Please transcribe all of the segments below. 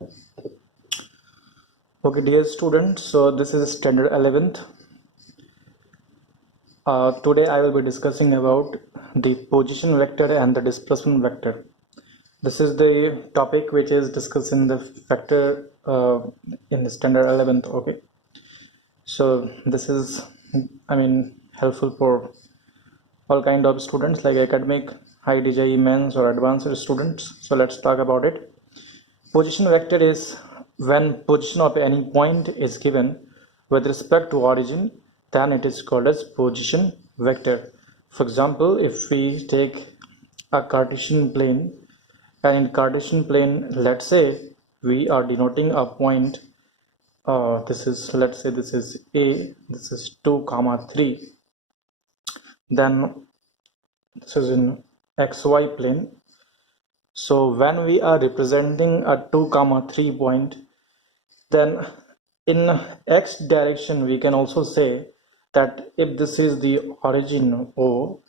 Okay, dear students, so this is standard 11th. Today I will be discussing about the position vector and the displacement vector. This is the topic which is discussed in the vector in the standard 11th. Okay, so this is, helpful for all kind of students like academic, high JEE mains or advanced students. So let's talk about it. Position vector is when position of any point is given with respect to origin, then it is called as position vector. For example, if we take a Cartesian plane, and in Cartesian plane, let's say we are denoting a point. This is, let's say this is A, this is 2 comma 3. Then this is in XY plane. So when we are representing a 2 comma 3 point, then in x direction we can also say that if this is the origin O,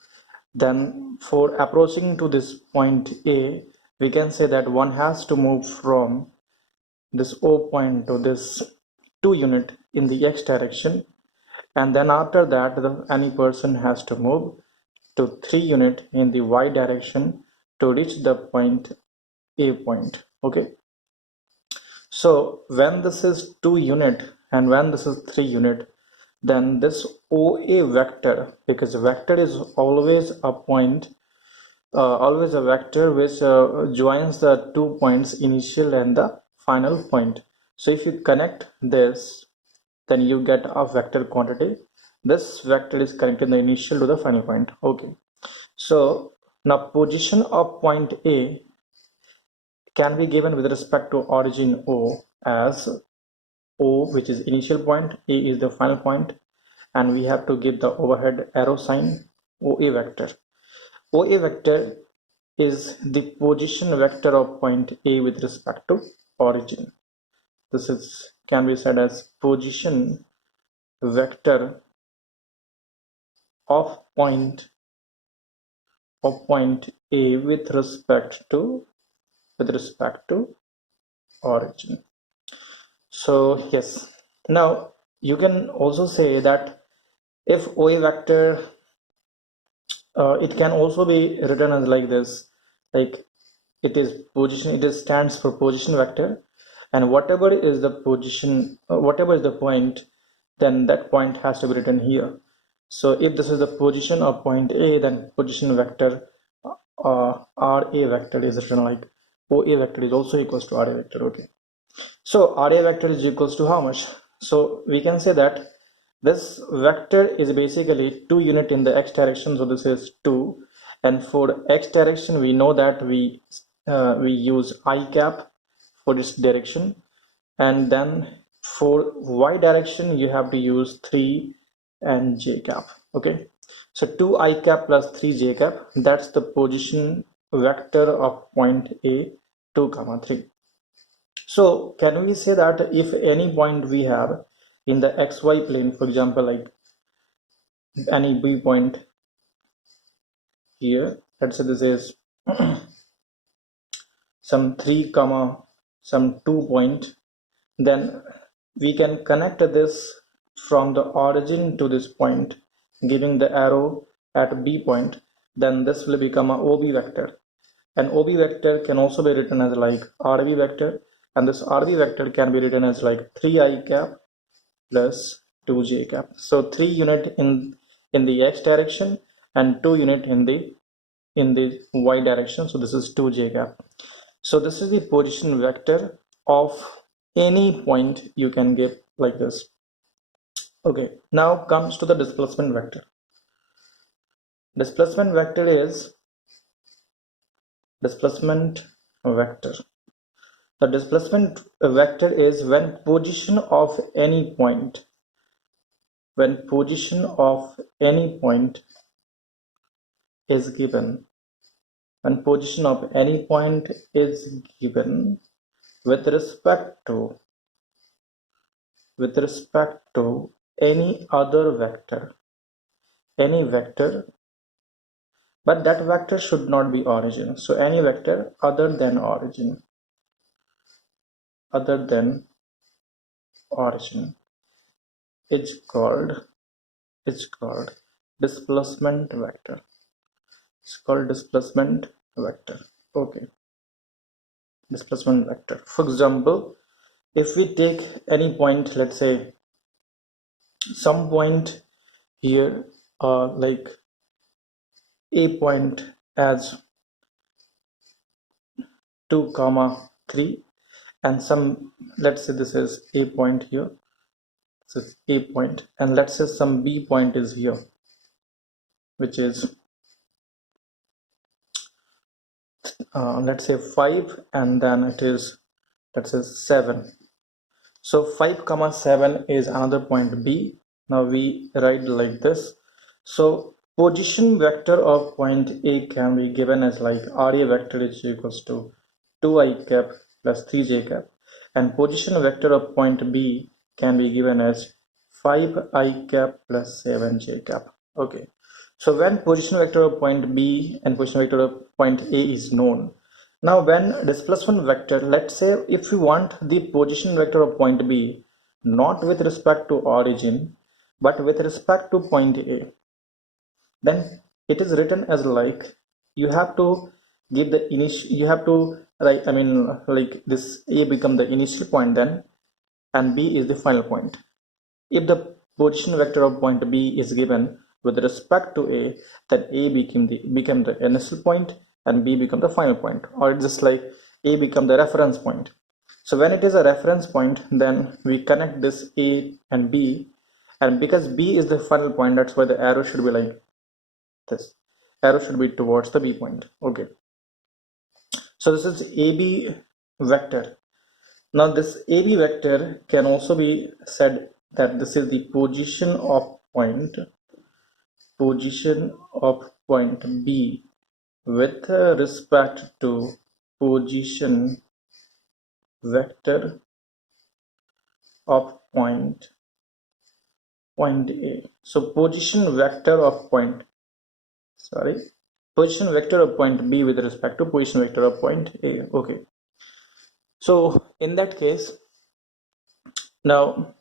then for approaching to this point A, we can say that one has to move from this O point to this 2 unit in the x direction, and then after that any person has to move to 3 unit in the y direction to reach the point A point. Okay, so when this is 2 unit and when this is 3 unit, then this OA vector, because vector is always a point, always a vector which joins the 2 points, initial and the final point. So if you connect this, then you get a vector quantity. This vector is connecting the initial to the final point. Okay, so now position of point A can be given with respect to origin O as O, which is initial point, A is the final point, and we have to give the overhead arrow sign OA vector. OA vector is the position vector of point A with respect to origin. This is can be said as position vector of point A with respect to origin. So yes, now you can also say that if OA vector, it can also be written as like this, like it stands for position vector, and whatever is the position, whatever is the point, then that point has to be written here. So if this is the position of point A, then position vector RA vector is written like OA vector is also equals to RA vector. Okay, so RA vector is equals to how much? So we can say that this vector is basically 2 unit in the x direction, so this is 2, and for x direction we know that we use I cap for this direction, and then for y direction you have to use 3 and j cap. Okay, so 2 I cap plus 3 j cap, that's the position vector of point A 2 comma 3. So can we say that if any point we have in the xy plane, for example, like any B point here, let's say this is some 3 comma some 2 point, then we can connect this from the origin to this point, giving the arrow at B point, then this will become a OB vector. And OB vector can also be written as like RB vector, and this RB vector can be written as like 3I cap plus 2j cap. So 3 unit in the x direction and 2 unit in the y direction. So this is 2j cap. So this is the position vector of any point you can give like this. Okay, now comes to the displacement vector. Displacement vector is displacement vector. The displacement vector is when position of any point is given when position of any point is given with respect to any other vector, but that vector should not be origin. So any vector other than origin, other than origin is called displacement vector. It's called displacement vector. Okay, displacement vector. For example, if we take any point, let's say some point here, like a point as 2 comma 3, and some, let's say this is a point here, this is a point, and let's say some b point is here, which is let's say 5, and then it is, let's say 7. So 5 comma 7 is another point b. Now we write like this. So position vector of point a can be given as like ra vector is equals to 2I cap plus 3j cap, and position vector of point b can be given as 5I cap plus 7j cap. Okay, so when position vector of point b and position vector of point a is known, now when displacement vector, let's say if we want the position vector of point b not with respect to origin but with respect to point a, then it is written as like you have to give the initial, you have to write, I mean, like this a become the initial point then, and b is the final point. If the position vector of point b is given with respect to a, then a become the initial point and b become the final point, or it's just like a become the reference point. So when it is a reference point, then we connect this a and b, and because b is the final point, that's why the arrow should be like this. Arrow should be towards the b point. Okay, so this is ab vector. Now this AB vector can also be said that this is the position of point B with respect to position vector of point A. So position vector of point B with respect to position vector of point A. Okay. So in that case, now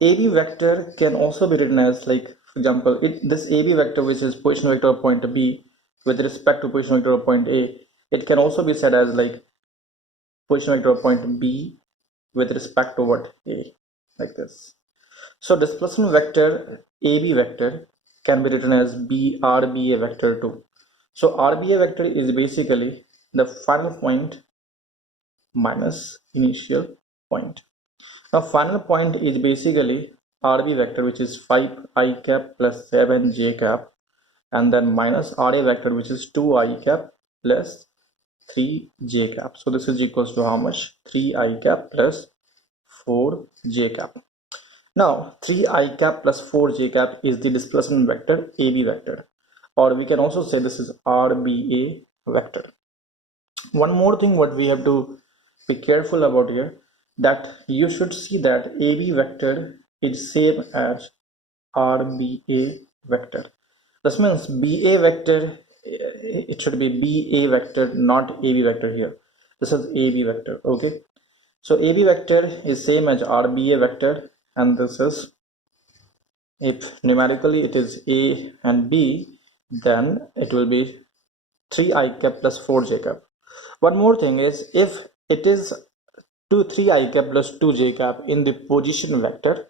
AB vector can also be written as like, for example, this AB vector, which is position vector of point B with respect to position vector of point A, it can also be said as like position vector of point B with respect to what A, like this. So displacement vector AB vector can be written as RBA vector too. So RBA vector is basically the final point minus initial point. Now final point is basically RB vector, which is 5I cap plus 7j cap, and then minus RA vector, which is 2I cap plus 3j cap. So this is equals to how much? 3I cap plus 4j cap. Now 3I cap plus 4j cap is the displacement vector AB vector, or we can also say this is RBA vector. One more thing what we have to be careful about here, that you should see that AB vector is same as RBA vector. This means BA vector, it should be BA vector, not AB vector here. This is AB vector. Okay, so AB vector is same as RBA vector, and this is, if numerically it is A and B, then it will be 3I cap plus 4j cap. One more thing is, if it is 3I cap plus 2j cap in the position vector,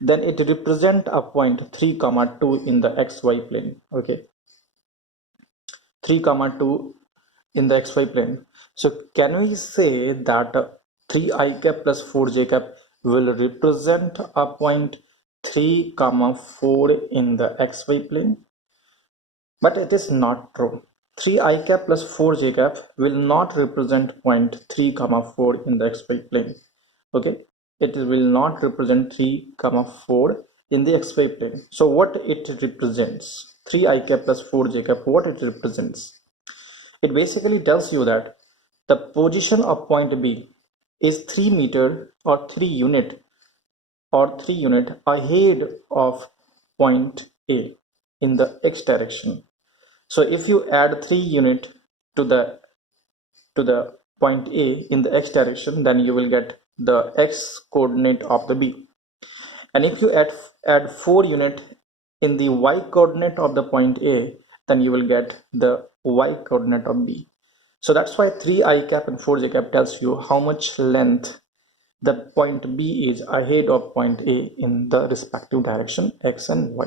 then it represent a point 3 comma 2 in the xy plane. Okay, 3 comma 2 in the xy plane. So can we say that 3I cap plus 4j cap will represent a point 3 comma 4 in the xy plane? But it is not true. 3I cap plus 4j cap will not represent point 3 comma 4 in the xy plane. Okay, it will not represent 3 comma 4 in the xy plane. So what it represents, 3I cap plus 4j cap, what it represents? It basically tells you that the position of point B is 3 meter or 3 unit ahead of point A in the x direction. So if you add 3 unit to the point A in the x direction, then you will get the x coordinate of the B. And if you add 4 unit in the y coordinate of the point A, then you will get the y coordinate of B. So that's why 3i cap and 4j cap tells you how much length the point B is ahead of point A in the respective direction x and y.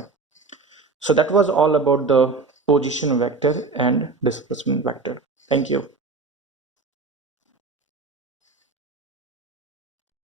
So that was all about the position vector and displacement vector. Thank you.